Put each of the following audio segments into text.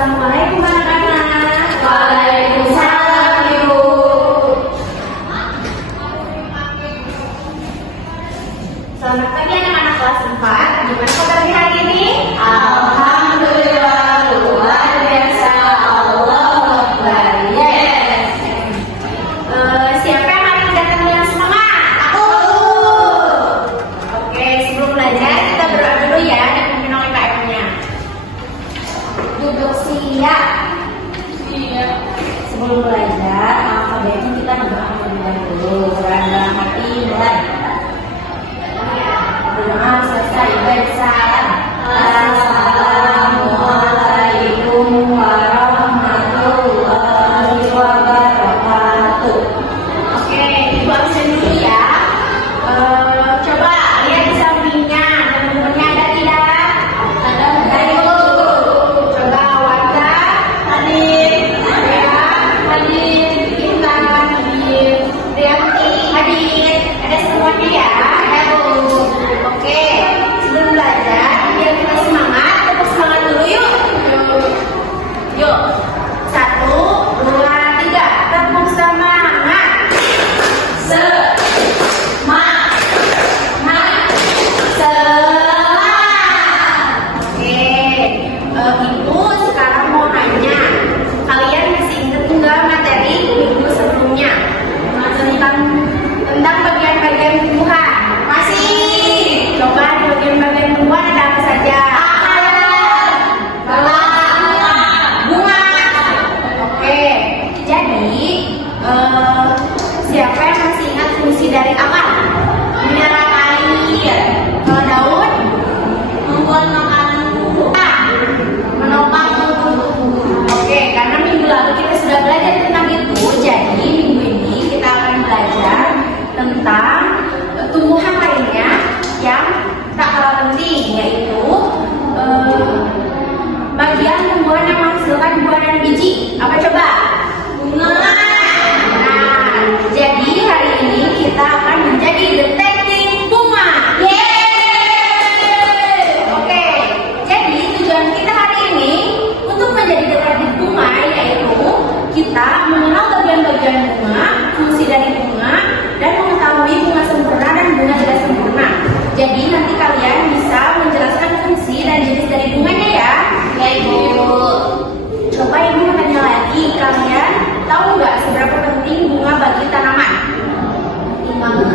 Assalamualaikum anak-anak. Waalaikumsalam, Ibu. Selamat pagi anak-anak kelas 4. Gimana kabarnya hari ini? Alhamdulillah, luar biasa. Allahu Akbar. Yes. Siapa yang hari ini datang dengan semangat? Aku. Oke, sebelum belajar kita berdoa dulu ya dan mungkin oleh KM-nya. Duduk siap. Iya. Sebelum belajar, maka baiknya kita berdoa terlebih dahulu. Berdoa dalam hati mulai. Berdoa selesai bersalam. Assalamualaikum warahmatullahi wabarakatuh. Oke, Ibu absen dulu ya. Coba lihat di sampingnya, teman-temannya ada tidak? Ada. Ayo, coba Warga hadir, ya, hadir, Intan hadir, Rianti hadir, ada semuanya ya? Ada Bu. Oke, sebelum belajar, biar kita semangat, tetap semangat dulu yuk. Yuk, 1, 2, 3, tepuk semangat. Ibu sekarang mau nanya, kalian masih ingat nggak materi minggu sebelumnya tentang bagian-bagian tumbuhan? Masih. Coba di bagian-bagian tumbuhan ada apa saja? Bunga. Oke. Jadi siapa yang masih ingat fungsi dari akar? Menyerap air. Kalau daun? Membuat makanan tumbuh. Menopang tumbuh. Oke, karena minggu lalu kita sudah belajar tentang itu, jadi minggu ini kita akan belajar tentang tumbuhan lainnya yang tak kalah penting, yaitu bagian tumbuhan yang menghasilkan buah dan biji. Apa coba? Bunga. Nah, jadi hari ini kita akan menjadi detektif bunga. Yeay! Oke, jadi tujuan kita hari ini untuk menjadi detektif bunga yaitu kita mengenal bagian-bagian bunga, fungsi dari bunga, dan mengetahui bunga sempurna dan bunga tidak sempurna. Jadi nanti kalian bisa menjelaskan fungsi dan jenis dari bunganya ya. Ya, Ibu. Coba Ibu mau tanya lagi, kalian tahu nggak seberapa penting bunga bagi tanaman? Penting banget.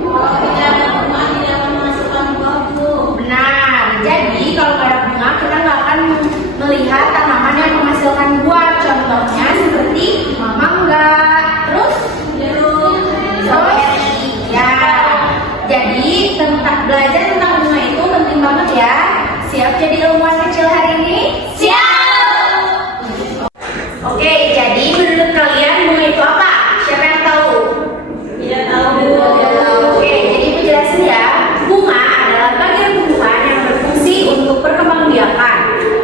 Kalau tidak ada bunga, tidak akan menghasilkan buah, Bu. Benar. Jadi kalau nggak ada bunga, kita nggak akan melihat tanaman yang menghasilkan buah. Contohnya seperti mangga, terus ya. Jadi belajar tentang bunga itu penting banget ya. Siap jadi ilmuwan kecil hari ini? Siap. Oke, jadi menurut kalian bunga itu apa? Siapa yang tahu? Tidak tahu, Bu. Oke, jadi Ibu jelasin ya. Bunga adalah bagian tumbuhan yang berfungsi untuk perkembangbiakan.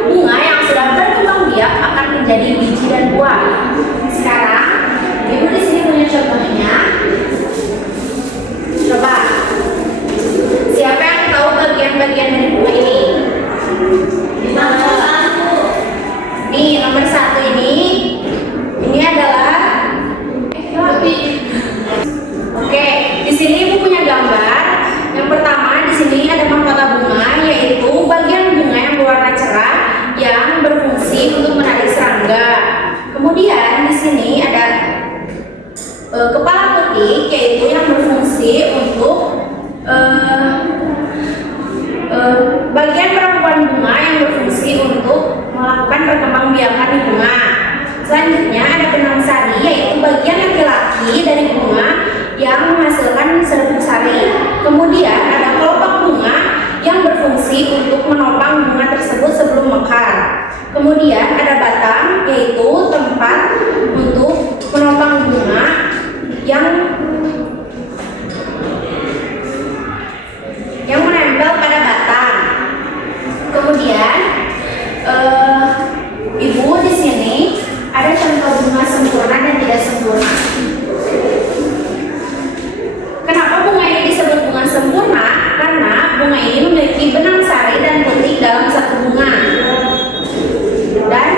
Bunga yang sudah berkembang biak akan menjadi biji dan buah. Sekarang, Ibu di sini punya contohnya. Coba, siapa yang tahu bagian-bagian dari bunga ini? Nih, nomor 1 ini adalah Oke, di sini Ibu punya gambar. Yang pertama di sini ada mahkota bunga, yaitu bagian bunga yang berwarna cerah yang berfungsi untuk menarik serangga. Kemudian di sini ada kepala putih, yaitu yang berfungsi untuk bagian perempuan bunga yang berfungsi untuk melakukan perkembangbiakan di bunga. Selanjutnya ada benang sari, yaitu bagian laki-laki dari bunga yang menghasilkan serbuk sari. Kemudian ada kelopak bunga yang berfungsi untuk menopang bunga tersebut sebelum mekar. Kemudian ada batang, yaitu tempat untuk menopang bunga yang menempel pada batang. Kemudian Ibu di sini ada contoh bunga sempurna dan tidak sempurna. Kenapa bunga ini disebut bunga sempurna? Karena bunga ini memiliki benang sari dan putih dalam satu bunga. Dan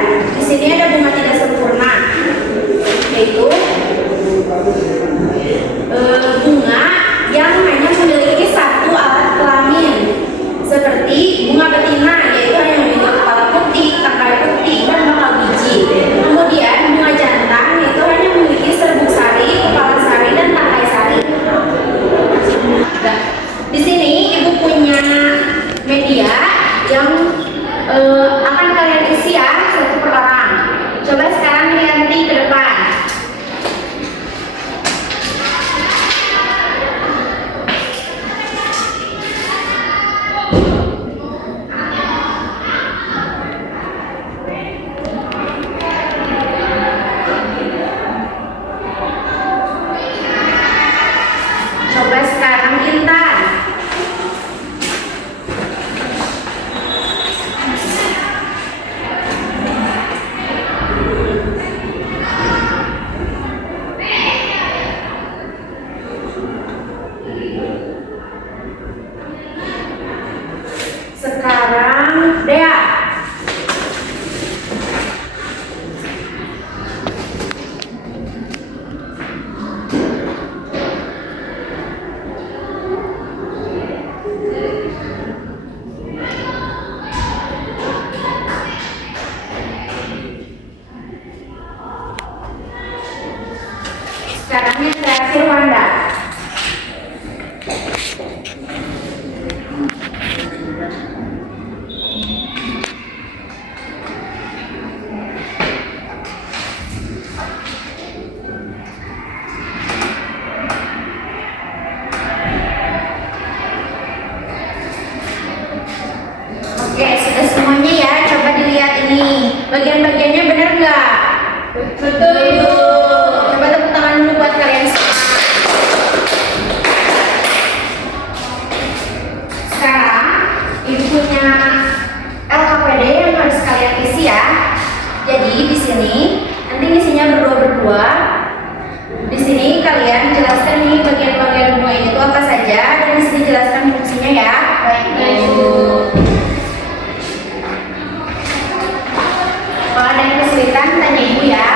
akan kalian isi ya satu per orang. Coba sekarang diganti ke depan. Coba sekarang Intan. Sekarang Dea. Sekarang yang terakhir Wanda. Oke, sudah semuanya ya. Coba dilihat ini. Bagian-bagiannya benar nggak? Betul. Coba tepuk tangan dulu buat kalian semua. Sekarang ibu punya LKPD yang harus kalian isi ya. Jadi di sini nanti isinya berdua-berdua. Di sini kalian jelaskan nih bagian-bagian bunga itu apa saja dan di sini jelaskan fungsinya ya. Baik, Bu. Kalau ada yang kesulitan tanya ibu ya.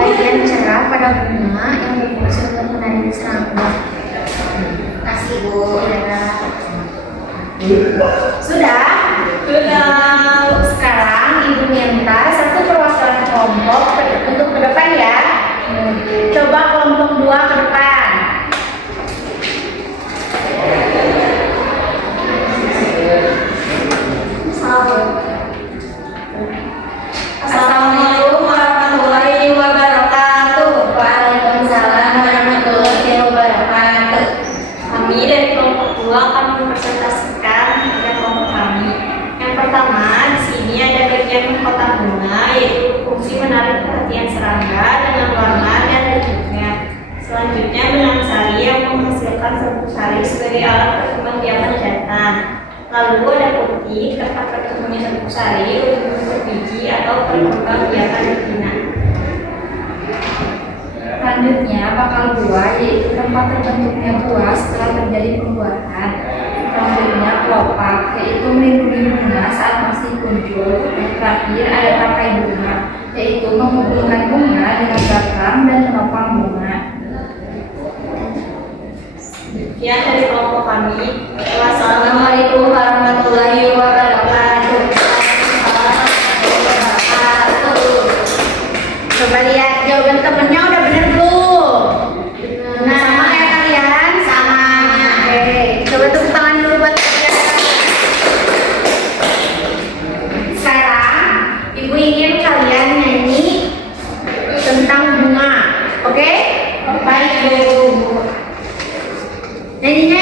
Bagian cerah pada bunga yang berfungsi untuk menarik serangga. Kasih Bu. Sudah? Sudah. Sekarang ibu minta satu perwakilan kelompok untuk ke depan ya. Coba kelompok 2 ke depan. Assalamualaikum warahmatullahi wabarakatuh. Waalaikumsalam warahmatullahi wabarakatuh. Kami dari kelompok 2 akan mempresentasikan pada kelompok kami. Yang pertama, di sini ada bagian kotak bunga, yaitu fungsi menarik perhatian serangga dengan warna dan bentuknya. Selanjutnya, benang sari yang menghasilkan serbuk sari sebagai alat perkembangbiakan jantan. Lalu ada putih, tempat bertemunya serbuk sari untuk membentuk biji atau perkembangbiakan betina. Selanjutnya bakal buah, yaitu tempat terbentuknya buah setelah terjadi pembuahan. Selanjutnya kelopak, yaitu melindungi bunga saat masih muncul. Yang terakhir ada tangkai bunga, yaitu mengumpulkan bunga dengan batang dan menopang bunga. Demikian dari kelompok kami. Assalamualaikum warahmatullahi wabarakatuh. Coba lihat jawaban temennya udah bener belum? Nah, sama kayak kalian? Sama. Oke, coba tepuk tangan dulu buat kalian. Sekarang ibu ingin kalian nyanyi tentang bunga. Oke? Baik, Bu. Nyanyinya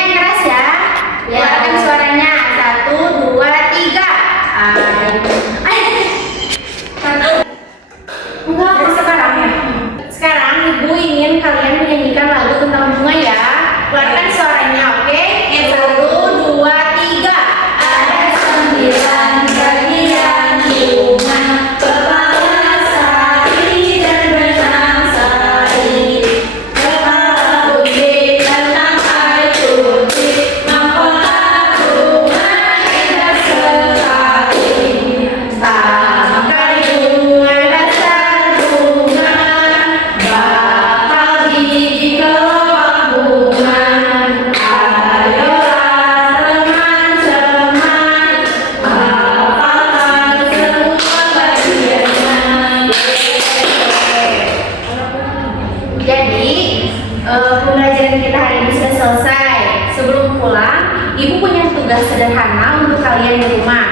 sederhana untuk kalian di rumah.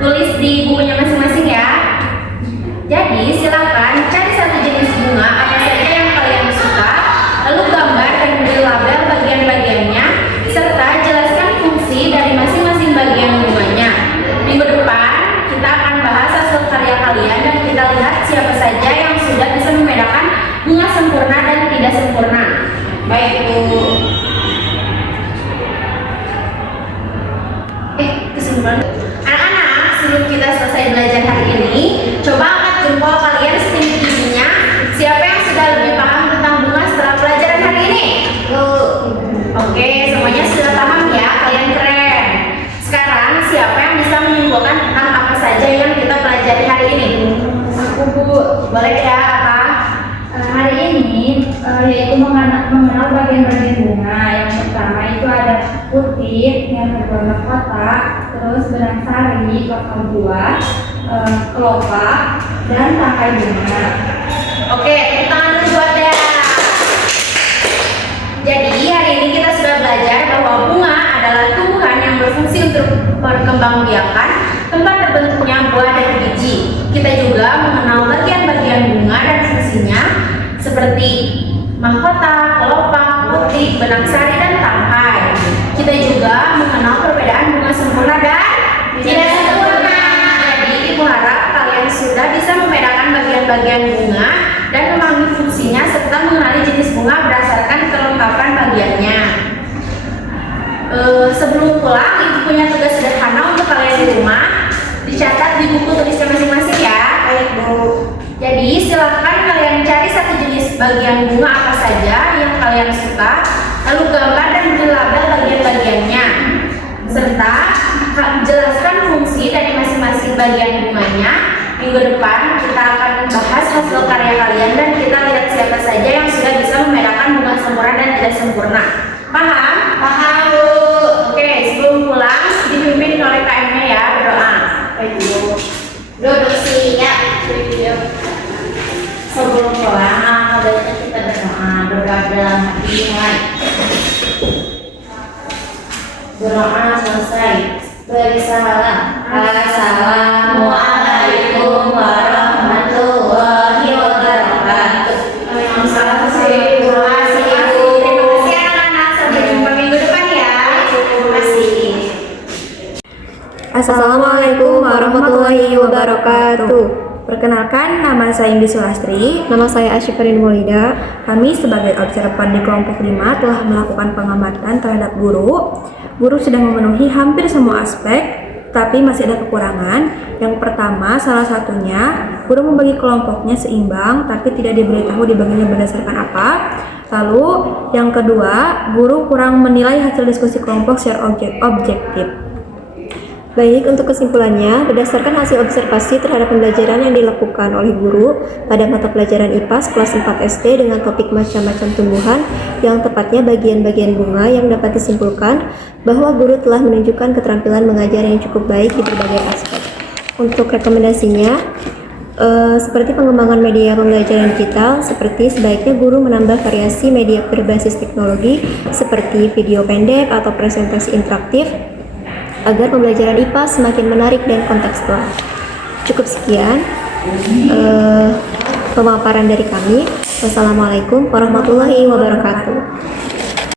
Tulis di bukunya masing-masing ya. Jadi silakan cari satu jenis bunga apa saja yang kalian suka, lalu gambar dan beri label bagian-bagiannya, serta jelaskan fungsi dari masing-masing bagian bunganya. Minggu depan kita akan bahas hasil karya kalian dan kita lihat siapa saja yang sudah bisa membedakan bunga sempurna dan tidak sempurna. Baik Bu. Kesimpulan. Anak-anak, sebelum kita selesai belajar hari ini, coba angkat jempol kalian setinggi-tingginya. Siapa yang sudah lebih paham tentang bunga setelah pelajaran hari ini? Oke, semuanya sudah paham ya, kalian keren. Sekarang siapa yang bisa menyimpulkan tentang apa saja yang kita pelajari hari ini? Aku Bu. Boleh ya, apa? Hari ini yaitu mengenal bagian-bagian bunga. Yang pertama itu ada putih yang berwarna kotak, terus benang sari, bakal buah, kelopak, dan tangkai bunga. Oke, tepuk tangan dulu buat Dea. Jadi hari ini kita sudah belajar bahwa bunga adalah tumbuhan yang berfungsi untuk perkembangbiakan tempat terbentuknya buah dan biji. Kita juga mengenal bagian-bagian bunga dan fungsinya seperti mahkota, kelopak, putih, benang sari, dan tangkai. Kita juga mengenal perbedaan bunga sempurna dan tidak sempurna. Jadi Ibu harap kalian sudah bisa membedakan bagian-bagian bunga dan memahami fungsinya serta mengenali jenis bunga berdasarkan kelengkapan bagiannya. Sebelum pulang, Ibu punya tugas sederhana untuk kalian di rumah. Dicatat di buku tulisnya masing-masing ya. Baik Bu. Jadi silakan kalian cari satu jenis bagian bunga apa saja yang kalian suka, lalu gambar dan beri label bagian-bagiannya, serta jelaskan fungsi dari masing-masing bagian bunganya. Minggu depan kita akan bahas hasil karya kalian dan kita lihat siapa saja yang sudah bisa membedakan bunga sempurna dan tidak sempurna. Paham? Paham Bu. Oke, sebelum pulang dipimpin oleh KM-nya ya, berdoa. Baik Bu. Duduk siap. Sebelum pulang, baiknya kita berdoa dalam hati mulai. Berdoa selesai. Beri salam. Assalamualaikum warahmatullahi wabarakatuh. Terima kasih Bu. Terima kasih anak-anak. Sampai jumpa minggu depan ya. Terima kasih. Assalamualaikum warahmatullahi wabarakatuh. Perkenalkan, nama saya Indi Sulastri. Nama saya Asyifarin Maulida. Kami sebagai observan di kelompok 5 telah melakukan pengamatan terhadap guru. Guru sudah memenuhi hampir semua aspek, tapi masih ada kekurangan. Yang pertama, salah satunya, guru membagi kelompoknya seimbang, tapi tidak diberitahu dibaginya berdasarkan apa. Lalu, yang kedua, guru kurang menilai hasil diskusi kelompok secara objektif. Baik, untuk kesimpulannya, berdasarkan hasil observasi terhadap pembelajaran yang dilakukan oleh guru pada mata pelajaran IPAS kelas 4 SD dengan topik macam-macam tumbuhan, yang tepatnya bagian-bagian bunga, yang dapat disimpulkan bahwa guru telah menunjukkan keterampilan mengajar yang cukup baik di berbagai aspek. Untuk rekomendasinya, seperti pengembangan media pembelajaran digital, seperti sebaiknya guru menambah variasi media berbasis teknologi seperti video pendek atau presentasi interaktif, agar pembelajaran IPA semakin menarik dan kontekstual. Cukup sekian pemaparan dari kami. Wassalamualaikum warahmatullahi wabarakatuh.